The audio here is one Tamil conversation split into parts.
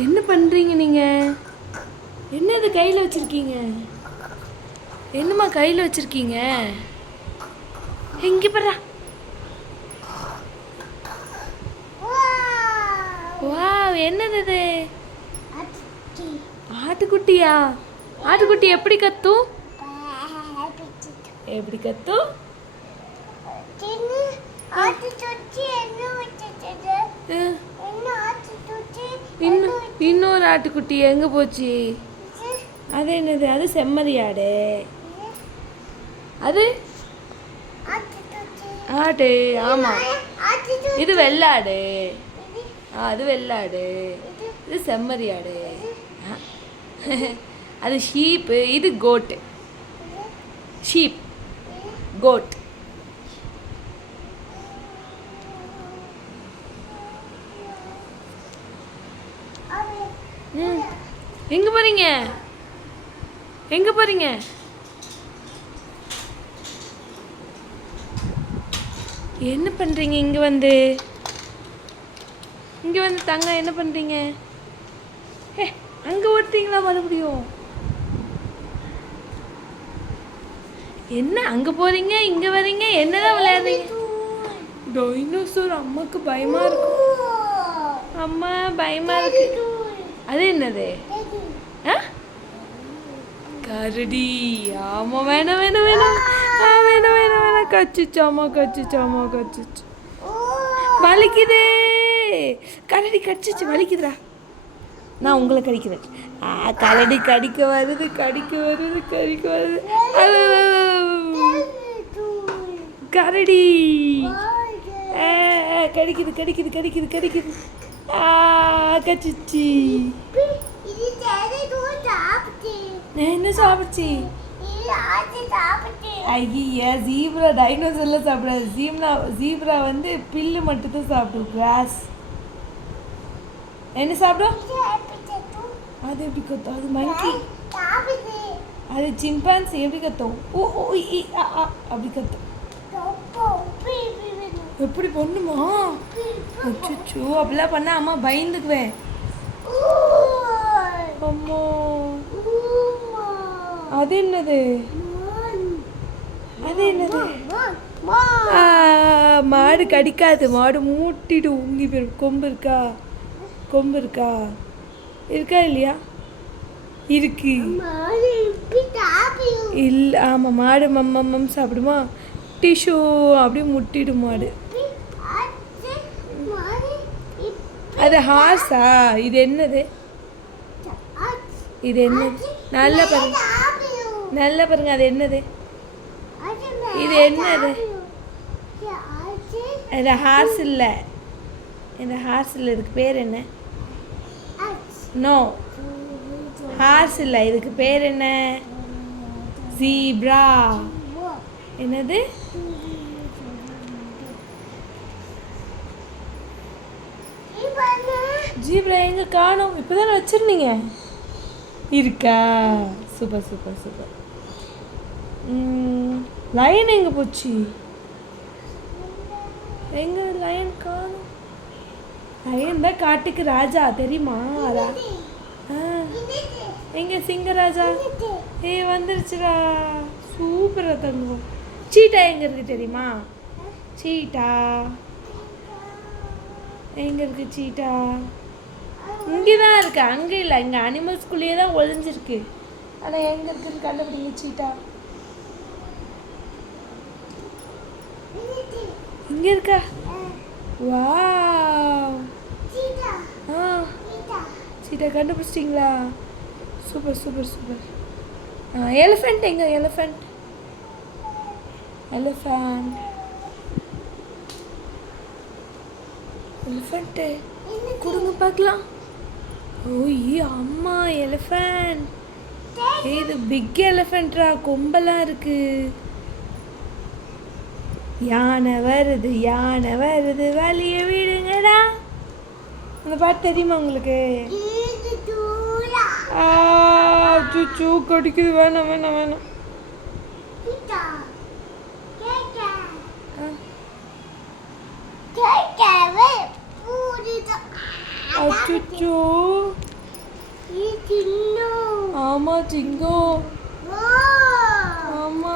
என்ன பண்ணுறீங்க நீங்கள்? என்ன இது கையில் வச்சுருக்கீங்க? என்னம்மா கையில் வச்சுருக்கீங்க? எங்கே போடுறா? வா, என்னது இது? ஆட்டுக்குட்டியா? ஆட்டுக்குட்டி எப்படி கத்தும்? எப்படி கத்தும்? இன்னொரு ஆட்டுக்குட்டி எங்க போச்சு? அது என்னது? அது செம்மறியாடு. அது ஆடு. ஆமா, இது வெள்ளாடு. அது வெள்ளாடு. இது செம்மறியாடு. அது ஷீப்பு. இது கோட்டு. Sheep, code. எங்க போறீங்க? எங்க போறீங்க? என்ன பண்றீங்க? இங்க வந்து தங்க என்ன பண்றீங்க? அங்க ஓடுறீங்களா மறுபடியும்? என்ன அங்க போறீங்க இங்க வரீங்க? என்னதான் விளையாடுறீங்க? டைனோசர். அம்மாக்கு பயமா இருக்கு. அம்மா பயமா இருக்கு. அது என்னது? கரடி. ஆமா, வேணாம் வேணாம் வேணாம். வேணாம் வேணாம் வேணாம். கச்சிச்சாமா கச்சிச்சாமா கச்சிச்சு. வலிக்குது. கரடி கடிச்சிச்சு, வலிக்குதுடா. நான் உங்களை கடிக்கிறேன். கரடி கடிக்க வருது, கடிக்க வருது, கடிக்க வருது. கரடி கடிக்குது, கடிக்குது, கடிக்குது, கடிக்குது. கச்சிச்சு. என்ன சாப்பிடுச்சு? ஐயா, ஜீப்ரா டைனோசர்ல சாப்பிடாது. ஜீப்ரா வந்து பில்லு மட்டும் தான் சாப்பிடும், கிராஸ். என்ன சாப்பிடும்? அது எப்படி கத்தும்? அது மங்கி. அது சிம்பான்சி. எப்படி கத்தும்? ஓ ஓ இ அப்படி கத்தும். எப்படி பண்ணுமா? அச்சோ, அப்படிலாம் பண்ண அம்மா பயந்துக்குவேன். அம்மா, அது என்னது? அது என்னது? மாடு கடிக்காது. மாடு மூட்டிட்டு உங்கி போயிடும். கொம்பு இருக்கா? கொம்பு இருக்கா? இருக்கா இல்லையா? இருக்கு. இல்ல. ஆமா, மாடு மம்மம் சாப்பிடுமா? டிஷ்யூ அப்படியே முட்டிடும் மாடு. அது ஹார்ஸா? இது என்னது? இது என்னது? நல்லா பாருங்க, நல்லா பாருங்க. அது என்னது? இது என்னது? இது ஹார்ஸ் இல்லை. இந்த ஹார்ஸ் இல்லை. இதுக்கு பேர் என்ன? நோ, ஹார்ஸ் இல்லை. இதுக்கு பேர் என்ன? ஜீப்ரா. என்னது? ஜீப்ரா எங்க காணோம்? இப்போதான் வச்சிருந்தீங்க. இருக்கா? Super super super. லயன் எங்க போச்சு? எங்க லயன் காணோம்? லயன் தான் காட்டுக்கு ராஜா, தெரியுமா? எங்க சிங்கராஜா? வந்துருச்சுடா. சூப்பரா தங்கும். சீட்டா எங்க இருக்கு தெரியுமா? சீட்டா எங்க இருக்கு? சீட்டா இங்கேதான் இருக்கு, அங்க இல்லை. இங்க அனிமல்ஸ்குள்ளேயே தான் ஒளிஞ்சிருக்கு. ஆனா எங்க இருக்குன்னு கண்டுபிடிங்க. சீட்டா இங்க இருக்கா? வாவ், சீட்டா கண்டுபிடிச்சிட்டிங்களா? Super super super. எலிஃபெண்ட் எங்க? எலிஃபெண்ட் எலிஃபெண்ட் எலிஃபெண்ட்டு கொடுங்க பார்க்கலாம். ஓய் அம்மா, எலிஃபெண்ட். இது பிக் எலிஃபெண்ட்ரா. கொம்பெல்லாம் இருக்கு. யானை வருது, யானை வருது, வலிய விடுங்கடா. அந்த பாட்டு தெரியுமா உங்களுக்கு? அச்சோ, கடிக்குது. வேணாம் வேணாம் வேணாம். அச்சோ ஆமா சிங்கோ ஆமா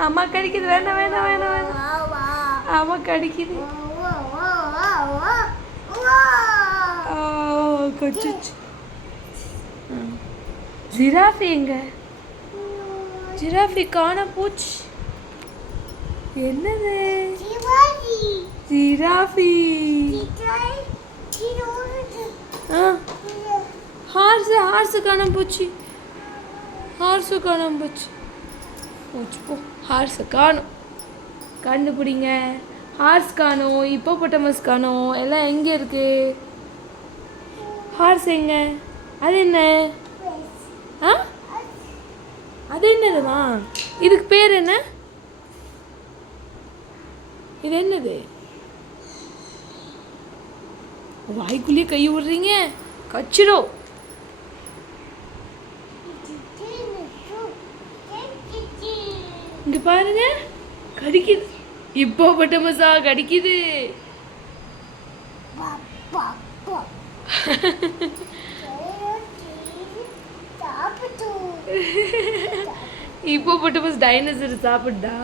அம்மா கடிக்குது வேணாம் வேணாம் வேணாம் வேணாம் அம்மா கடிக்குது கடிச்சிச்சு ஜிராஃபி எங்க ஜிராஃபி காண போச்சு என்னது ஜிராஃபி ஹார்ஸு காணாம போச்சு ஹார்ஸு காணாம போச்சு போச்சு போ ஹார்ஸை காணும் கண்டுபிடிங்க ஹார்ஸ் காணும் ஹிப்போபொட்டமஸ் காணும் எல்லாம் எங்கே இருக்கு ஹார்ஸ் எங்க அது என்ன ஆ அது என்னதுமா இதுக்கு பேர் என்ன இது என்னது வாய்க்குள்ளேயே கை விடுறீங்க கச்சிடும் இங்க பாருங்க கடிக்குது ஹிப்போபொட்டமஸா கடிக்குது ஹிப்போபொட்டமஸ் டைனோசர் சாப்பிடுதா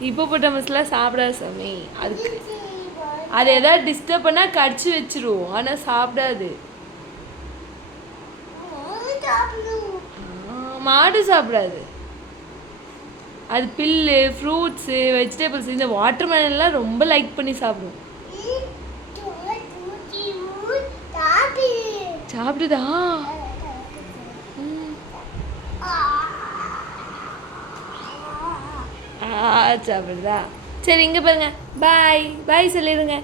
ஹிப்போபொட்டமஸ்லாம் சாப்பிடாது சாமி அதுக்கு அது எதாவது டிஸ்டர்ப் பண்ணால் கடிச்சு வச்சிரும் ஆனால் சாப்பிடாது மாடு சாப்பிடாது அது பில்லு ஃப்ரூட்ஸு வெஜிடபிள்ஸ் இந்த வாட்டர்மெலன்லாம் ரொம்ப லைக் பண்ணி சாப்பிடும் சாப்பிடுதா சாப்பிடுதா சரி இங்கே பாருங்க பாய் பாய் சொல்லிடுங்க